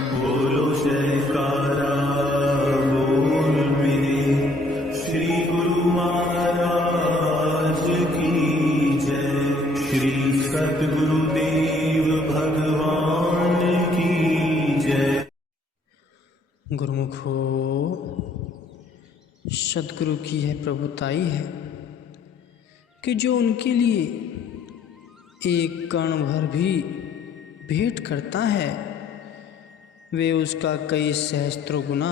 बोलो जयकारा बोल मेरे श्री गुरु महाराज की जय। श्री सद्गुरुदेव भगवान की जय। गुरुमुखो, सद्गुरु की है प्रभुताई है कि जो उनके लिए एक कण भर भी भेंट करता है वे उसका कई सहस्त्रों गुना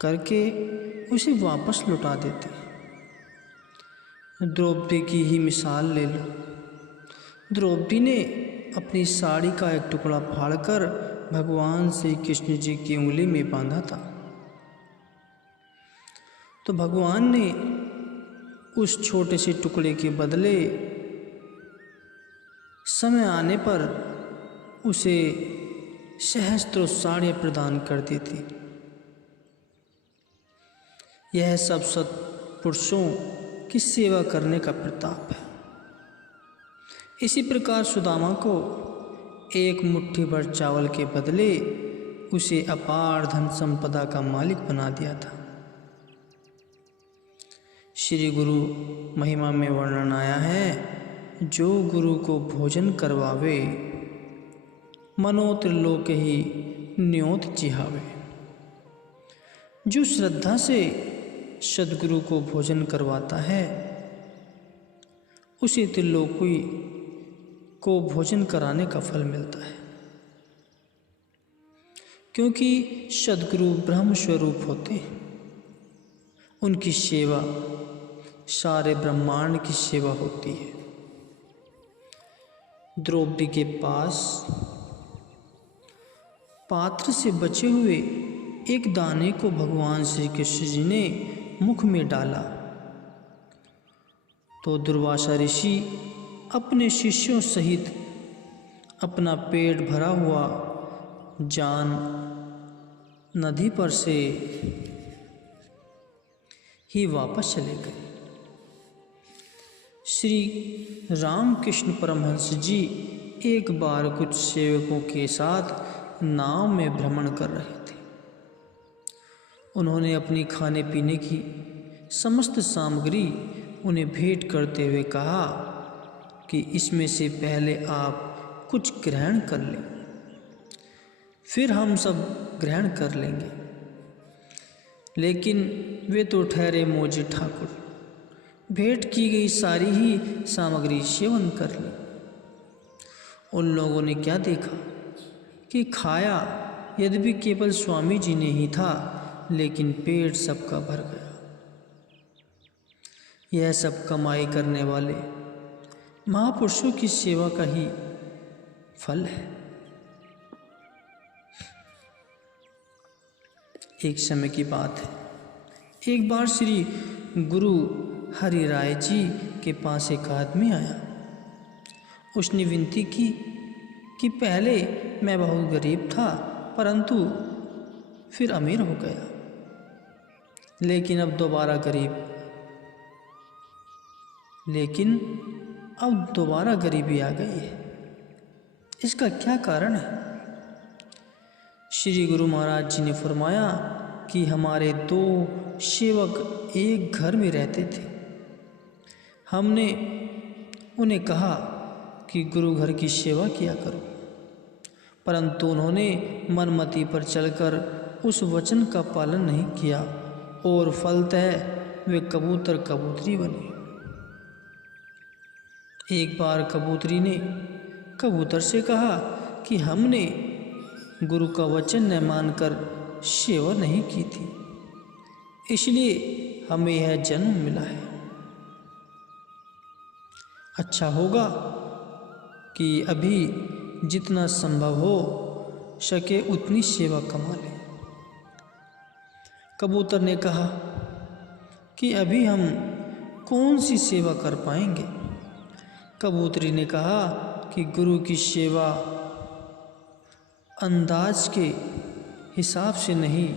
करके उसे वापस लौटा देते। द्रौपदी की ही मिसाल ले लो। द्रौपदी ने अपनी साड़ी का एक टुकड़ा फाड़कर भगवान श्री कृष्ण जी की उंगली में बांधा था, तो भगवान ने उस छोटे से टुकड़े के बदले समय आने पर उसे सहस्त्रों साड़ियाँ प्रदान कर दी थी। यह सब सत्पुरुषों की सेवा करने का प्रताप है। इसी प्रकार सुदामा को एक मुट्ठी भर चावल के बदले उसे अपार धन संपदा का मालिक बना दिया था। श्री गुरु महिमा में वर्णन आया है, जो गुरु को भोजन करवावे मनो त्रिलोक ही न्योत चिहावे। जो श्रद्धा से सद्गुरु को भोजन करवाता है उसे त्रिलोकी को भोजन कराने का फल मिलता है, क्योंकि सद्गुरु ब्रह्म स्वरूप होते हैं। उनकी सेवा सारे ब्रह्मांड की सेवा होती है। द्रौपदी के पास पात्र से बचे हुए एक दाने को भगवान श्री कृष्ण जी ने मुख में डाला तो दुर्वासा ऋषि अपने शिष्यों सहित अपना पेट भरा हुआ जान नदी पर से ही वापस चले गए। श्री रामकृष्ण परमहंस जी एक बार कुछ सेवकों के साथ नाव में भ्रमण कर रहे थे। उन्होंने अपनी खाने पीने की समस्त सामग्री उन्हें भेंट करते हुए कहा कि इसमें से पहले आप कुछ ग्रहण कर लें, फिर हम सब ग्रहण कर लेंगे। लेकिन वे तो ठहरे मोजी ठाकुर, भेंट की गई सारी ही सामग्री सेवन कर ली। उन लोगों ने क्या देखा कि खाया यद्यपि केवल स्वामी जी ने ही था, लेकिन पेट सबका भर गया। यह सब कमाई करने वाले महापुरुषों की सेवा का ही फल है। एक समय की बात है, एक बार श्री गुरु हरि राय जी के पास एक आदमी आया। उसने विनती की कि पहले मैं बहुत गरीब था, परंतु फिर अमीर हो गया, लेकिन अब दोबारा गरीबी आ गई है। इसका क्या कारण है? श्री गुरु महाराज जी ने फरमाया कि हमारे 2 सेवक एक घर में रहते थे। हमने उन्हें कहा कि गुरु घर की सेवा किया करो, परंतु उन्होंने मनमति पर चलकर उस वचन का पालन नहीं किया और फलतः वे कबूतर कबूतरी बने। एक बार कबूतरी ने कबूतर से कहा कि हमने गुरु का वचन न मानकर सेवा नहीं की थी, इसलिए हमें यह जन्म मिला है। अच्छा होगा कि अभी जितना संभव हो सके उतनी सेवा कमा लें। कबूतर ने कहा कि अभी हम कौन सी सेवा कर पाएंगे। कबूतरी ने कहा कि गुरु की सेवा अंदाज के हिसाब से नहीं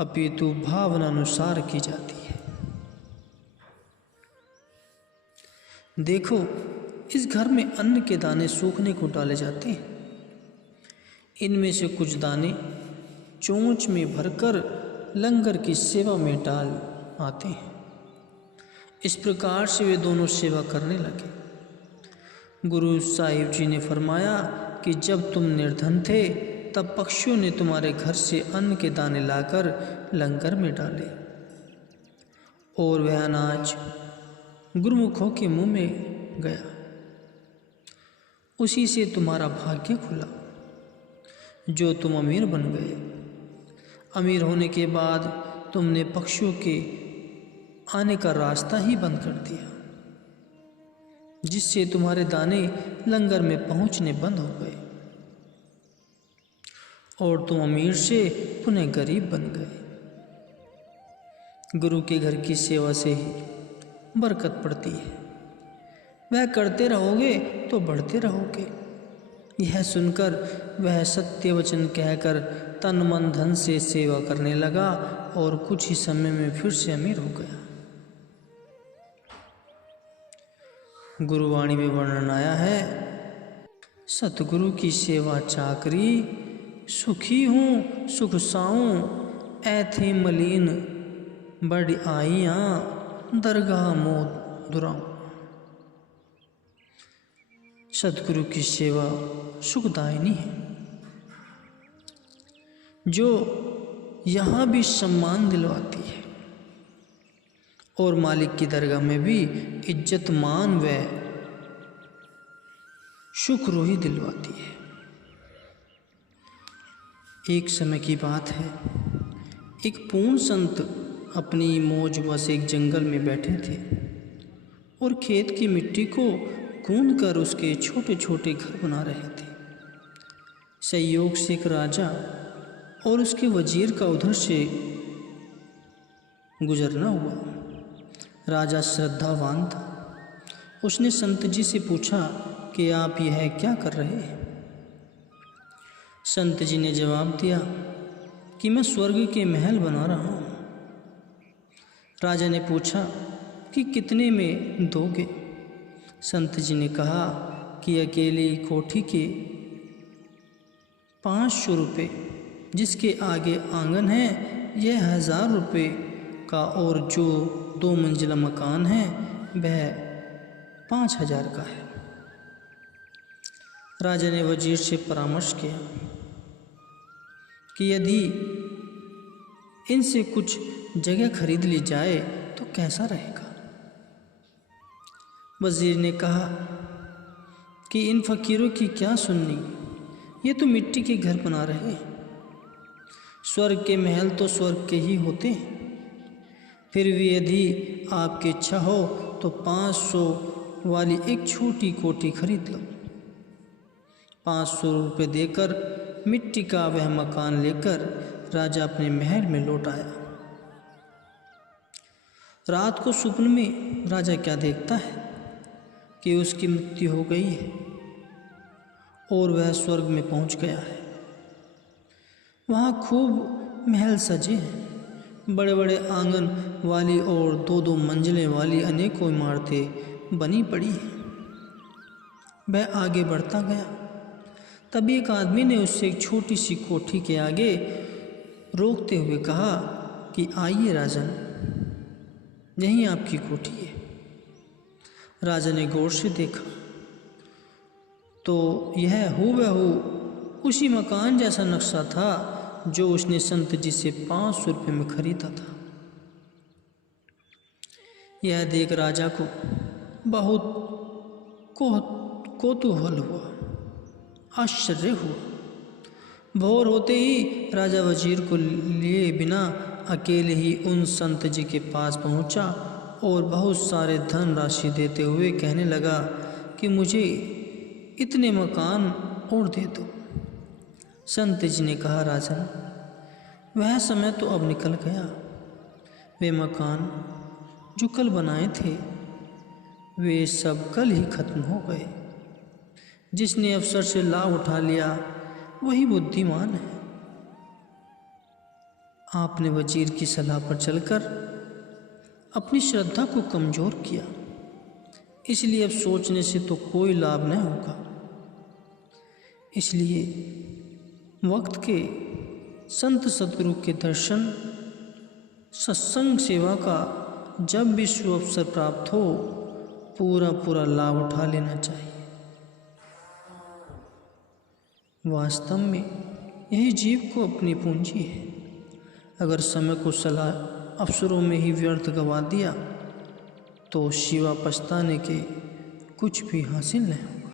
अपितु भावना अनुसार की जाती है। देखो, इस घर में अन्न के दाने सूखने को डाले जाते हैं। इनमें से कुछ दाने चोंच में भरकर लंगर की सेवा में डाल आते हैं। इस प्रकार से वे दोनों सेवा करने लगे। गुरु साहिब जी ने फरमाया कि जब तुम निर्धन थे तब पक्षियों ने तुम्हारे घर से अन्न के दाने लाकर लंगर में डाले और वह अनाज गुरुमुखों के मुंह में गया। उसी से तुम्हारा भाग्य खुला जो तुम अमीर बन गए। अमीर होने के बाद तुमने पक्षियों के आने का रास्ता ही बंद कर दिया, जिससे तुम्हारे दाने लंगर में पहुंचने बंद हो गए और तुम अमीर से पुनः गरीब बन गए। गुरु के घर की सेवा से ही बरकत पड़ती है। वह करते रहोगे तो बढ़ते रहोगे। यह सुनकर वह सत्य वचन कहकर तन मन धन से सेवा करने लगा और कुछ ही समय में फिर से अमीर हो गया। गुरुवाणी में वर्णन आया है, सतगुरु की सेवा चाकरी, सुखी हूँ सुख साऊं, ऐथे मलीन बड़ आइयाँ, दरगाह मोद दुराऊं। सतगुरु की सेवा सुखदायिनी है, जो यहाँ भी सम्मान दिलवाती है और मालिक की दरगाह में भी इज्जत मान व शुक्र ही दिलवाती है। एक समय की बात है, एक पूर्ण संत अपनी मौज बस एक जंगल में बैठे थे और खेत की मिट्टी को गूंद कर उसके छोटे छोटे घर बना रहे थे। संयोग से एक राजा और उसके वजीर का उधर से गुजरना हुआ। राजा श्रद्धावान था। उसने संत जी से पूछा कि आप यह क्या कर रहे हैं। संत जी ने जवाब दिया कि मैं स्वर्ग के महल बना रहा हूँ। राजा ने पूछा कि कितने में दोगे। संत जी ने कहा कि अकेली कोठी के 500 रुपये, जिसके आगे आंगन है यह 1000 रुपये का, और जो 2 मंजिला मकान है वह 5000 का है। राजा ने वजीर से परामर्श किया कि यदि इनसे कुछ जगह खरीद ली जाए तो कैसा रहेगा। वजीर ने कहा कि इन फकीरों की क्या सुननी, ये तो मिट्टी के घर बना रहे हैं। स्वर्ग के महल तो स्वर्ग के ही होते हैं। फिर भी यदि आपकी इच्छा हो तो 500 वाली एक छोटी कोठी खरीद लो। 500 रुपये देकर मिट्टी का वह मकान लेकर राजा अपने महल में लौट आया। रात को स्वप्न में राजा क्या देखता है कि उसकी मृत्यु हो गई है और वह स्वर्ग में पहुंच गया है। वहाँ खूब महल सजे हैं, बड़े बड़े आंगन वाली और 2-2 मंजिलें वाली अनेकों इमारतें बनी पड़ी हैं। वह आगे बढ़ता गया। तभी एक आदमी ने उससे एक छोटी सी कोठी के आगे रोकते हुए कहा कि आइए राजन, यहीं आपकी कोठी है। राजा ने गौर से देखा तो यह हूबहू उसी मकान जैसा नक्शा था जो उसने संत जी से 500 रुपये में खरीदा था। यह देख राजा को बहुत कौतूहल हुआ, आश्चर्य हुआ। भोर होते ही राजा वजीर को लिए बिना अकेले ही उन संत जी के पास पहुंचा और बहुत सारे धन राशि देते हुए कहने लगा कि मुझे इतने मकान और दे दो। संत जी ने कहा, राजन, वह समय तो अब निकल गया। वे मकान जो कल बनाए थे वे सब कल ही खत्म हो गए। जिसने अवसर से लाभ उठा लिया वही बुद्धिमान है। आपने वजीर की सलाह पर चलकर अपनी श्रद्धा को कमज़ोर किया, इसलिए अब सोचने से तो कोई लाभ न होगा। इसलिए वक्त के संत सदगुरु के दर्शन, सत्संग सेवा का जब भी शुभ अवसर प्राप्त हो पूरा लाभ उठा लेना चाहिए। वास्तव में यही जीव को अपनी पूंजी है। अगर समय को सलाह अवसरों में ही व्यर्थ गवा दिया तो शिवा पछताने के कुछ भी हासिल नहीं।